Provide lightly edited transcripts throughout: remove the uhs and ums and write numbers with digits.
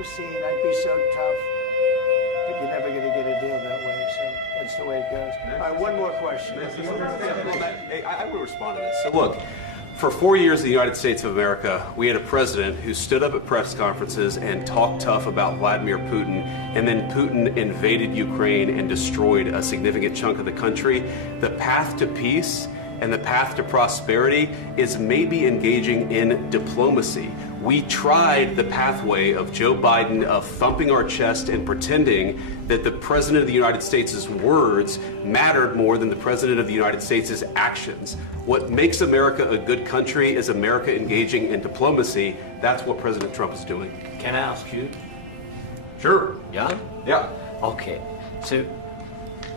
diplomacy and I'd be so tough. But you're never going to get a deal that way, so that's the way it goes. All right, one more question. I will respond to this. So look, for 4 years in the United States of America, we had a president who stood up at press conferences and talked tough about Vladimir Putin, and then Putin invaded Ukraine and destroyed a significant chunk of the country. The path to peace and the path to prosperity is maybe engaging in diplomacy. We tried the pathway of Joe Biden of thumping our chest and pretending that the President of the United States' words mattered more than the President of the United States' actions. What makes America a good country is America engaging in diplomacy. That's what President Trump is doing. Can I ask you? Sure. Yeah? Yeah. Okay. So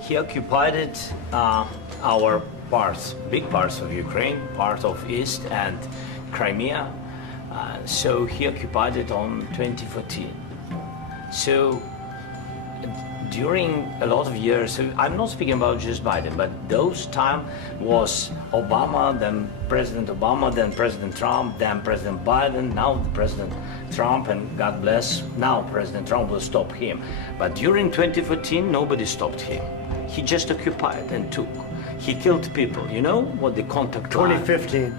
he occupied our parts, big parts of Ukraine, part of East and Crimea. So he occupied it on 2014. So during a lot of years, so I'm not speaking about just Biden, but those time was Obama, then President Obama, then President Trump, then President Biden, now President Trump, and God bless, now President Trump will stop him. But during 2014, nobody stopped him. He just occupied and took. He killed people. You know what the contact line? 2015.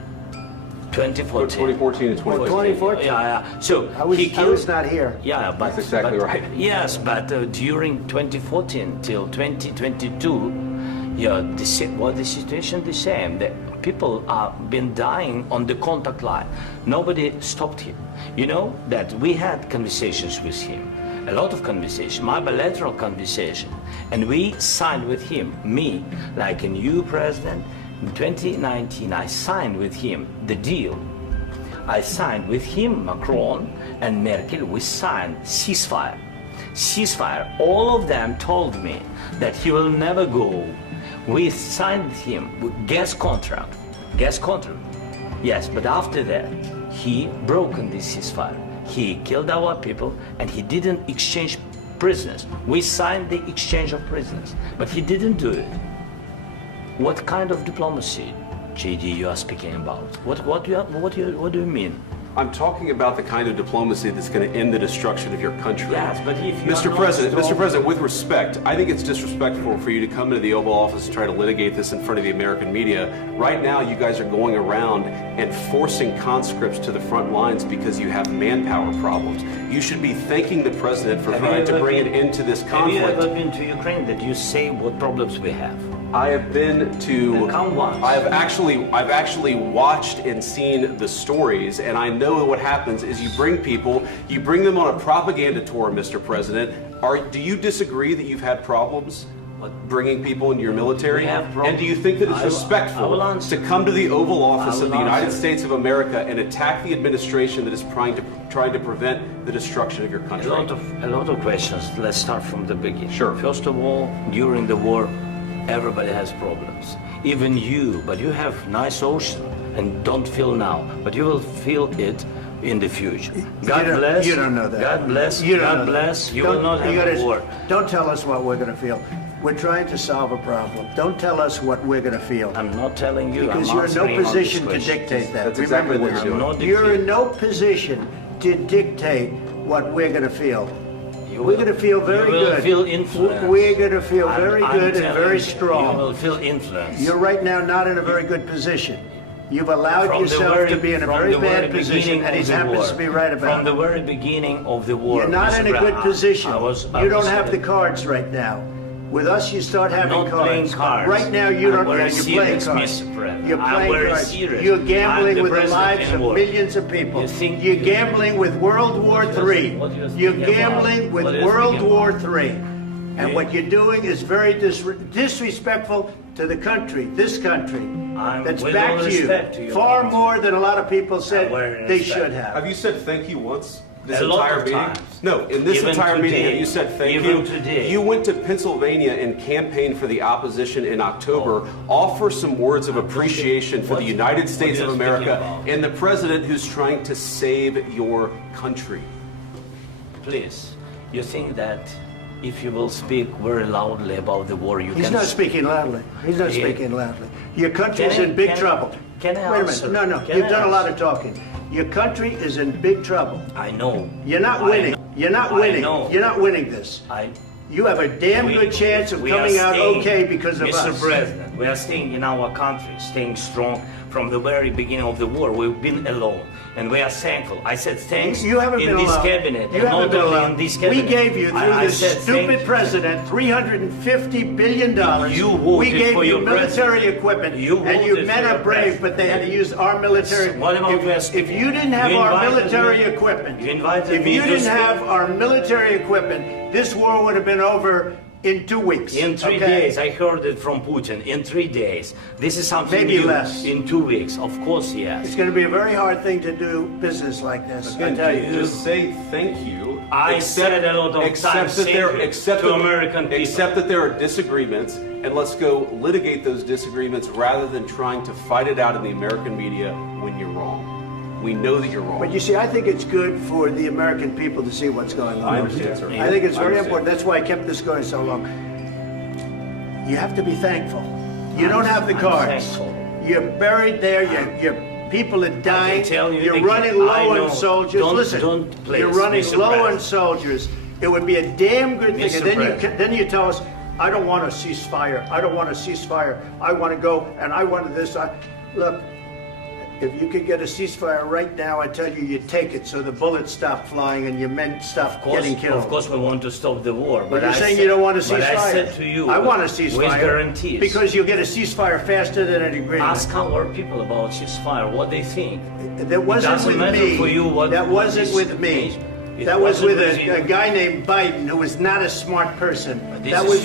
2014. 2014 and 2014. 2014. Yeah. So I was not here. Yeah, but that's exactly right. Yes, but during 2014 till 2022, yeah, the situation the same. The people have been dying on the contact line. Nobody stopped him. You know that we had conversations with him, a lot of conversation, my bilateral conversation, and we signed with him, me, like a new president. In 2019, I signed with him the deal. I signed with him, Macron and Merkel, we signed ceasefire. Ceasefire, all of them told me that he will never go. We signed with him with gas contract. Yes, but after that, he broken this ceasefire. He killed our people and he didn't exchange prisoners. We signed the exchange of prisoners, but he didn't do it. What kind of diplomacy, JD, you are speaking about? What do you mean? I'm talking about the kind of diplomacy that's going to end the destruction of your country. Yes, but if you Mr. President, with respect, I think it's disrespectful for you to come into the Oval Office and try to litigate this in front of the American media. Right now, you guys are going around and forcing conscripts to the front lines because you have manpower problems. You should be thanking the President for trying to bring an end to this conflict. Have you ever been to Ukraine that you say what problems we have? I have been to. I've actually watched and seen the stories, and I know what happens is you bring them on a propaganda tour, Mr. President. Do you disagree that you've had problems bringing people into your military? And do you think that it's respectful to come to the Oval Office of the United States of America and attack the administration that is trying to prevent the destruction of your country? A lot of questions. Let's start from the beginning. Sure. First of all, during the war, everybody has problems. Even you, but you have nice ocean and don't feel now, but you will feel it in the future. God bless. You don't know that. God bless. You God bless. You will not have a war. Don't tell us what we're going to feel. We're trying to solve a problem. Don't tell us what we're going to feel. I'm not telling you. Because you're in no position to dictate that. That's exactly what you're doing. You're in no position to dictate what we're going to feel. We're going to feel very good. You will feel influence. We're going to feel very good and very strong. You will feel influence. You're right now not in a very good position. You've allowed yourself to be in a very bad position, and he happens to be right about it. From the very beginning of the war. You're not in a good position. You don't have the cards right now. With us, you start having cards. Right now, you don't. You're playing cards. You're playing cards. You're gambling with the lives of millions of people. You're gambling with World War III. You're gambling with World War III. And what you're doing is very disrespectful to the country, this country, that's back to you, far more than a lot of people said they should have. Have you said thank you once? This entire meeting? No, in this entire meeting, have you said thank you? You went to Pennsylvania and campaigned for the opposition in October. Offer some words of appreciation for the United States of America and the president who's trying to save your country. Please, you think that if you will speak very loudly about the war, you can... He's not speaking loudly. He's not speaking loudly. Your country is in big trouble. Can I Wait a minute. No, you've done a lot of talking. Your country is in big trouble. I know. You're not winning. You're not winning. You're not winning this. You have a damn good chance of coming out okay because of us. Mr. President, we are staying in our country, staying strong from the very beginning of the war. We've been alone, and we are thankful. I said thanks you haven't in been this alone. cabinet. You haven't been alone. In this cabinet. We gave you, through this stupid president, $350 billion. You voted we gave for you your military president. equipment, You and you voted men for are your brave, president. but they had to use our military. What about If you didn't have our military equipment, if you didn't have our military equipment, this war would have been over in 2 weeks. In 3 days, I heard it from Putin. In 3 days, this is something maybe new. less. In 2 weeks, of course, yes. It's going to be a very hard thing to do business like this. I tell you. Just say thank you. I said a lot of times to American people. Accept that there are disagreements, and let's go litigate those disagreements rather than trying to fight it out in the American media when you're wrong. We know that you're wrong. But you see, I think it's good for the American people to see what's going on. I understand, sir. I think it's very important. That's why I kept this going so long. You have to be thankful. You don't have the cards. You're buried there. Your people are dying. You're running low on soldiers. Listen, you're running low on soldiers. It would be a damn good thing. And then you tell us, I don't want a ceasefire. I don't want a ceasefire. I want to go and I want this. Look. If you could get a ceasefire right now, I tell you, you'd take it so the bullets stop flying and your men stop getting killed. Of course, we want to stop the war. But you're saying you don't want a ceasefire. But I said to you, I want a ceasefire. With guarantees. Because you'll get a ceasefire faster than an agreement. Ask our people about ceasefire, what they think. That wasn't with me. That wasn't with me. That was with a guy named Biden who was not a smart person. That was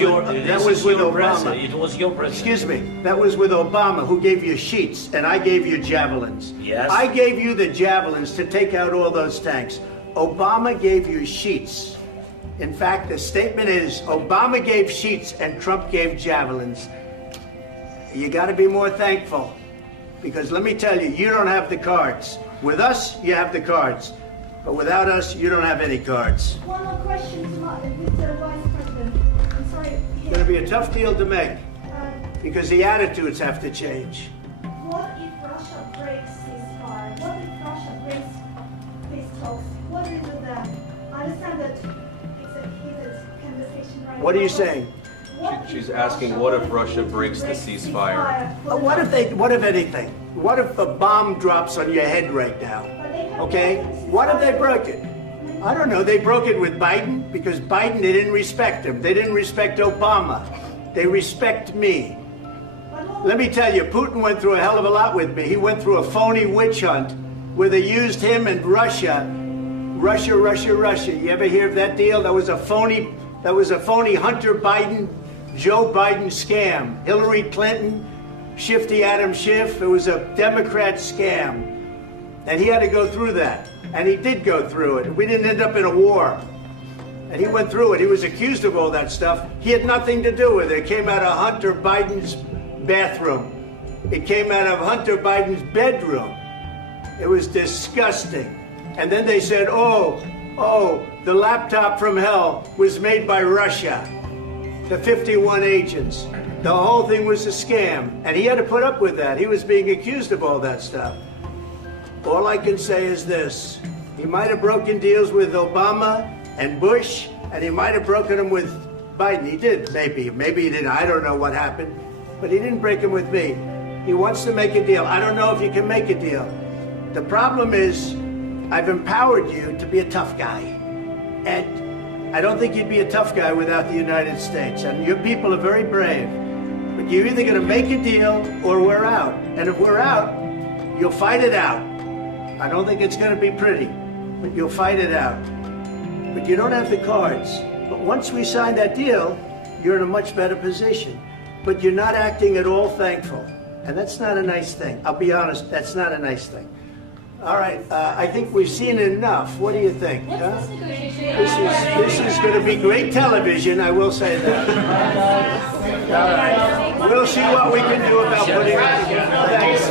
with Obama. It was your president. Excuse me. That was with Obama, who gave you sheets, and I gave you javelins. Yes. I gave you the javelins to take out all those tanks. Obama gave you sheets. In fact, the statement is Obama gave sheets and Trump gave javelins. You got to be more thankful, because let me tell you, you don't have the cards. With us, you have the cards. But without us, you don't have any cards. One more question to Mr. Vice President. I'm sorry. It's going to be a tough deal to make, because the attitudes have to change. What if Russia breaks ceasefire? What if Russia breaks peace talks? What do you do then? I understand that it's a heated conversation right now. What are you saying? She's asking, what if Russia breaks the ceasefire? What if anything? What if a bomb drops on your head right now? Okay? What if they broke it? I don't know. They broke it with Biden because Biden, they didn't respect him. They didn't respect Obama. They respect me. Let me tell you, Putin went through a hell of a lot with me. He went through a phony witch hunt where they used him and Russia. Russia. You ever hear of that deal? That was a phony Hunter Biden, Joe Biden scam. Hillary Clinton, Shifty Adam Schiff. It was a Democrat scam. And he had to go through that. And he did go through it. We didn't end up in a war. And he went through it. He was accused of all that stuff. He had nothing to do with it. It came out of Hunter Biden's bathroom. It came out of Hunter Biden's bedroom. It was disgusting. And then they said, oh, the laptop from hell was made by Russia. The 51 agents. The whole thing was a scam. And he had to put up with that. He was being accused of all that stuff. All I can say is this. He might have broken deals with Obama and Bush, and he might have broken them with Biden. He did, maybe. Maybe he didn't. I don't know what happened. But he didn't break them with me. He wants to make a deal. I don't know if you can make a deal. The problem is, I've empowered you to be a tough guy. And I don't think you'd be a tough guy without the United States. And your people are very brave. But you're either going to make a deal or we're out. And if we're out, you'll fight it out. I don't think it's going to be pretty, but you'll fight it out. But you don't have the cards. But once we sign that deal, you're in a much better position. But you're not acting at all thankful. And that's not a nice thing. I'll be honest, that's not a nice thing. All right, I think we've seen enough. What do you think? Huh? This is going to be great television, I will say that. All right. We'll see what we can do about putting it together. Thanks.